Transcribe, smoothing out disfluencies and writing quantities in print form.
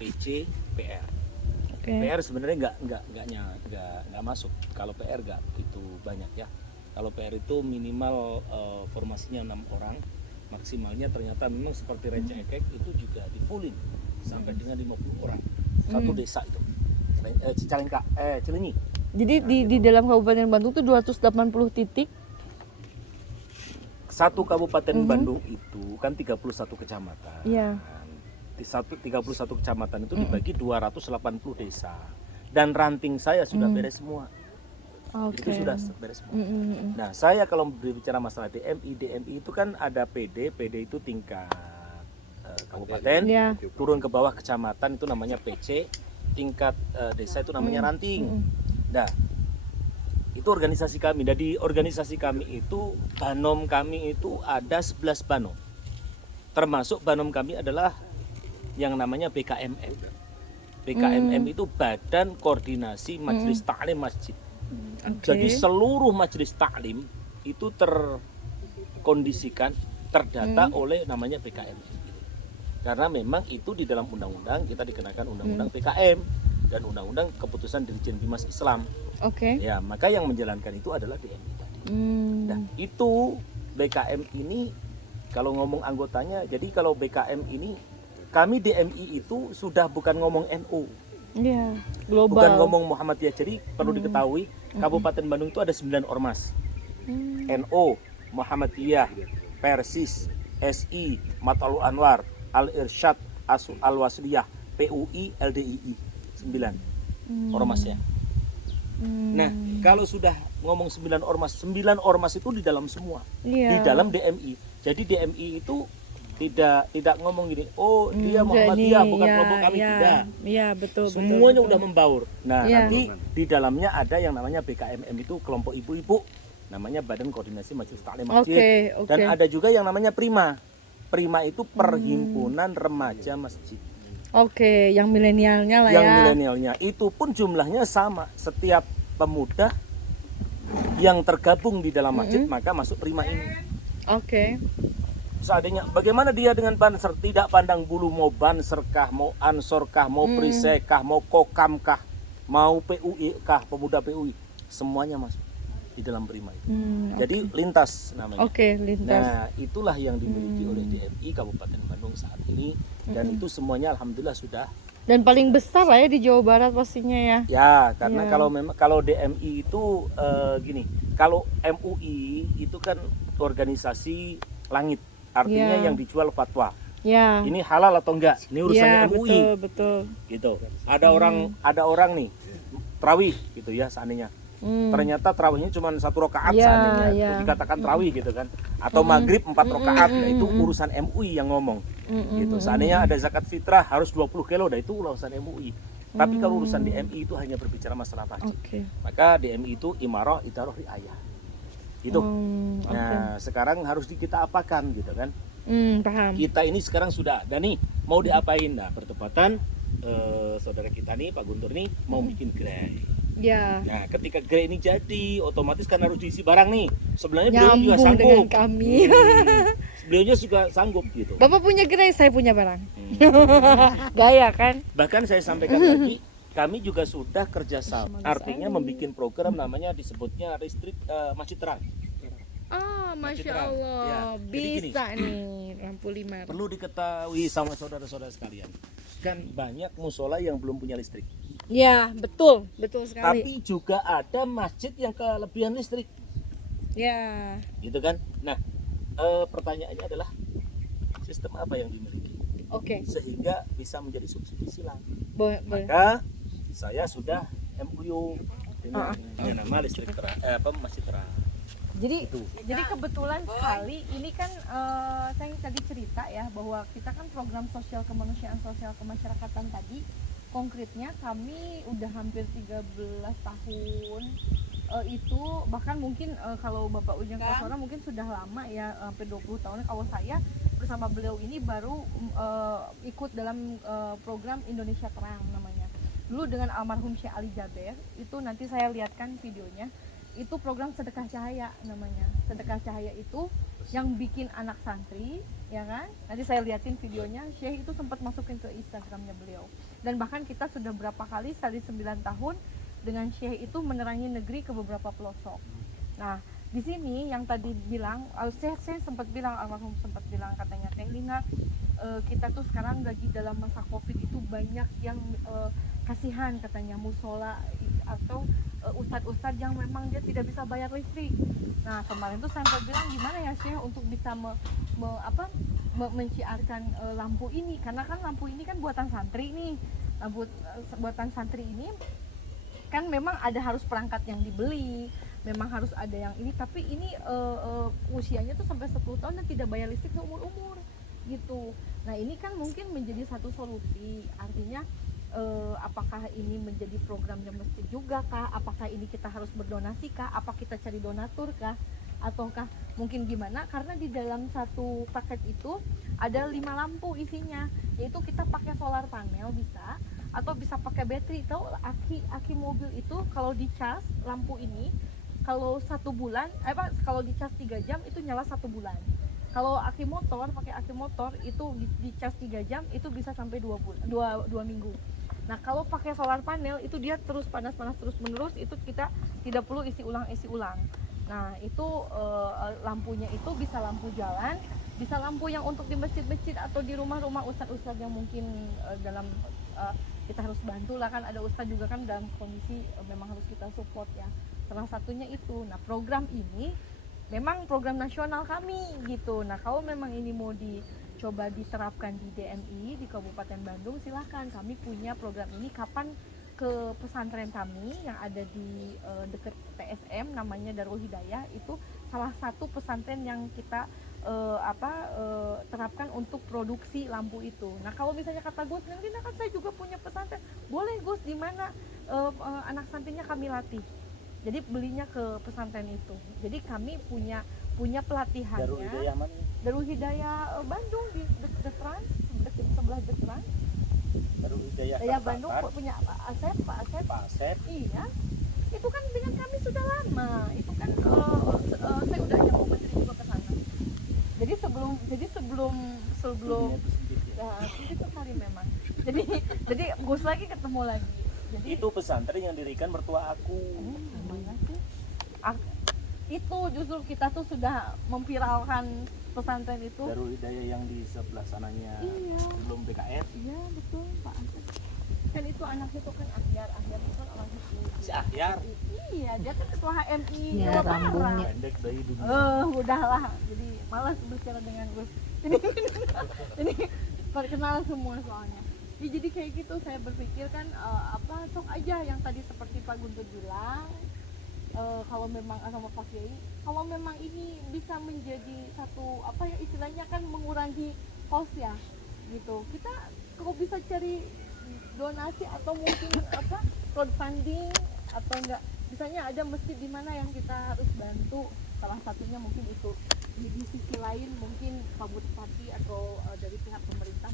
PC, PR. Oke. PR sebenarnya nggak masuk. Kalau PR nggak begitu banyak ya. Kalau PR itu minimal formasinya 6 orang, maksimalnya ternyata memang seperti Ranca Ekek itu juga di fullin sampai dengan 50 orang. Satu desa itu. Cicalengka, Cilenyi. Jadi di dalam Kabupaten Bandung tuh 280 titik. Satu Kabupaten Bandung itu kan 31 kecamatan. Iya. Di 31 kecamatan itu dibagi 280 desa. Dan ranting saya sudah beres semua. Oke. Itu sudah beres semua. Nah, saya kalau berbicara masalah DMI itu kan ada PD itu tingkat kabupaten, Iya. turun ke bawah kecamatan itu namanya PC, tingkat desa itu namanya ranting. Nah, itu organisasi kami. Dari organisasi kami itu banom kami itu ada 11 banom. Termasuk banom kami adalah yang namanya BKMM. BKMM itu Badan Koordinasi Majelis Taklim Masjid. Jadi seluruh majelis taklim itu terkondisikan, terdata oleh namanya BKMM. Karena memang itu di dalam undang-undang kita dikenakan undang-undang PKM dan undang-undang keputusan Dirjen Bimas Islam. Oke. Ya, maka yang menjalankan itu adalah DMI tadi. Nah, itu BKM ini kalau ngomong anggotanya, jadi kalau BKM ini kami DMI itu sudah bukan ngomong NU. Iya, global. Bukan ngomong Muhammadiyah. Jadi perlu diketahui Kabupaten Bandung itu ada 9 ormas. NU, Muhammadiyah, Persis, SI, Matalul Anwar, Al-Irsyad, Al-Wasliyah, PUI, LDII. 9 ormasnya. Nah, kalau sudah ngomong 9 ormas itu di dalam semua. Iya. Di dalam DMI. Jadi DMI itu tidak ngomong gini, oh dia Muhammadiyah bukan kelompok kami, tidak. Iya, betul. Semuanya betul. udah membaur. Nah, Iya. nanti di dalamnya ada yang namanya BKMM itu kelompok ibu-ibu, namanya Badan Koordinasi Majelis Taklim Masjid. Oke. Dan ada juga yang namanya Prima. Prima itu Perhimpunan Remaja Masjid. Oke, yang milenialnya lah Yang ya. milenialnya itu pun jumlahnya sama. Setiap pemuda yang tergabung di dalam masjid maka masuk Prima ini. Oke. Seadanya, bagaimana dia dengan banser, tidak pandang bulu, mau banserkah, mau ansorkah, mau prisekah, mau kokamkah, mau PUI kah, pemuda PUI, semuanya masuk di dalam Prima itu. Jadi lintas namanya. Oke, lintas. Nah, itulah yang dimiliki oleh DMI Kabupaten Bandung saat ini, dan itu semuanya alhamdulillah sudah. Dan paling besar lah ya di Jawa Barat pastinya ya. Ya, karena Iya. kalau DMI itu gini, kalau MUI itu kan organisasi langit. Artinya Iya. yang dijual fatwa. Ya. Ini halal atau enggak? Ini urusannya Ya, MUI. betul. Gitu. Ada orang nih tarawih gitu ya seandainya. Ternyata tarawihnya cuma 1 rakaat Ya, seandainya. ya. Terus dikatakan tarawih gitu kan. Atau maghrib 4 rakaat. Nah, itu urusan MUI yang ngomong. Gitu. Seandainya ada zakat fitrah harus 20 kilo, nah itu urusan MUI. Tapi kalau urusan DMI itu hanya berbicara masalah masjid. Oke. Maka DMI itu imarah, idaroh, riayah. Gitu. Nah, sekarang harus kita apakan gitu kan. Paham. Kita ini sekarang sudah ada nih, mau diapain? Nah, bertepatan saudara kita nih, Pak Guntur nih mau bikin gerai. Ya. Nah, ketika gerai ini jadi, otomatis kan harus diisi barang nih. Sebenarnya beliau juga Nyambung sanggup. dengan kami. Beliaunya juga sanggup gitu. Bapak punya gerai, saya punya barang. Gaya kan? Bahkan saya sampaikan lagi, kami juga sudah kerjasama. Artinya membuat program namanya disebutnya listrik masjid terang. Ah, Masjid Masya terang. Allah, Ya, jadi gini. bisa nih lampu 5. Perlu diketahui sama saudara-saudara sekalian, kan banyak musola yang belum punya listrik. Ya, betul sekali. Tapi juga ada masjid yang kelebihan listrik, Ya, gitu kan? Nah, pertanyaannya adalah sistem apa yang dimiliki oke, sehingga bisa menjadi subsidi silang. boleh. Maka saya sudah MOU dengan nama listrik terang, masjid terang. Jadi Itu. jadi kebetulan sekali ini kan saya tadi cerita ya bahwa kita kan program sosial kemanusiaan, sosial kemasyarakatan tadi konkretnya kami udah hampir 13 tahun itu bahkan mungkin kalau Bapak Ujang Kosora mungkin sudah lama ya hampir 20 tahun. Kalau saya bersama beliau ini baru ikut dalam program Indonesia Terang namanya. Dulu dengan almarhum Syekh Ali Jaber itu nanti saya lihatkan videonya. Itu program sedekah cahaya namanya. Sedekah cahaya itu yang bikin anak santri, ya kan? Nanti saya liatin videonya, Syekh itu sempat masukin ke Instagramnya beliau. Dan bahkan kita sudah berapa kali dari 9 tahun dengan Syekh itu menerangi negeri ke beberapa pelosok. Nah, di sini yang tadi bilang, saya sempat bilang, almarhum sempat bilang katanya, Teh Lina, kita tuh sekarang lagi dalam masa Covid itu banyak yang kasihan katanya musola atau ustadz-ustadz yang memang dia tidak bisa bayar listrik. Nah kemarin tuh saya bilang gimana ya Syekh untuk bisa menciarkan lampu ini, karena kan lampu ini kan buatan santri nih, lampu buatan santri ini kan memang ada harus perangkat yang dibeli, memang harus ada yang ini, tapi ini usianya tuh sampai 10 tahun dan tidak bayar listrik seumur-umur gitu. Nah ini kan mungkin menjadi satu solusi, artinya apakah ini menjadi programnya masjid juga kah? Apakah ini kita harus berdonasi kah? Apa kita cari donatur kah? Ataukah mungkin gimana? Karena di dalam satu paket itu ada 5 lampu isinya, yaitu kita pakai solar panel bisa, atau bisa pakai baterai. Tahu aki mobil itu kalau dicas lampu ini, kalau 1 bulan, kalau dicas 3 jam itu nyala 1 bulan. Kalau aki motor, pakai aki motor itu dicas 3 jam itu bisa sampai 2 minggu. Nah kalau pakai solar panel itu dia terus panas-panas terus menerus, itu kita tidak perlu isi ulang. Nah itu lampunya itu bisa lampu jalan, bisa lampu yang untuk di masjid-masjid atau di rumah-rumah ustadz-ustadz yang mungkin dalam kita harus bantu lah, kan ada ustadz juga kan dalam kondisi memang harus kita support ya. Salah satunya itu. Nah program ini memang program nasional kami gitu. Nah kalau memang ini mau dicoba diterapkan di DMI di Kabupaten Bandung, silahkan. Kami punya program ini. Kapan ke pesantren kami yang ada di dekat TSM namanya Darul Hidayah, itu salah satu pesantren yang kita terapkan untuk produksi lampu itu. Nah kalau misalnya kata Gus, nanti kan saya juga punya pesantren, boleh Gus, di mana anak santrinya kami latih. Jadi belinya ke pesantren itu. Jadi kami punya pelatihannya. Darul Hidayah mana? Darul Hidayah Bandung di dekat Trans, sebelah dekat Trans. Darul Hidayah Bandung punya Pak Asep. Pak Asep. Iya. Itu kan dengan kami sudah lama. Itu kan saya udah ajak menteri juga ke sana. Jadi sebelum ya, itu kali memang. Jadi Gus lagi ketemu lagi. Jadi, itu pesantren yang dirikan mertua aku. Gimana sih? Itu justru kita tuh sudah memviralkan pesantren itu. Darul Hidayah yang di sebelah sananya. Iya. Sebelum BKR. Iya betul Pak Asep. Kan itu anak itu kan Ahyar itu kan orang itu. Si Ahyar. Iya, dia kan ketua HMI Ya, Jawa Barat. rambungnya. Pendek dari dunia. Udahlah. Jadi malas berbicara dengan Gus. Jadi perkenal semua soalnya. Ya, jadi kayak gitu saya berpikir kan sok aja yang tadi seperti Pak Guntur bilang, kalau memang sama Pak Kiai, kalau memang ini bisa menjadi satu istilahnya kan mengurangi cost ya gitu. Kita kalau bisa cari donasi atau mungkin crowdfunding atau enggak, misalnya ada masjid di mana yang kita harus bantu, salah satunya mungkin itu. Di sisi lain mungkin Pak Bupati atau dari pihak pemerintah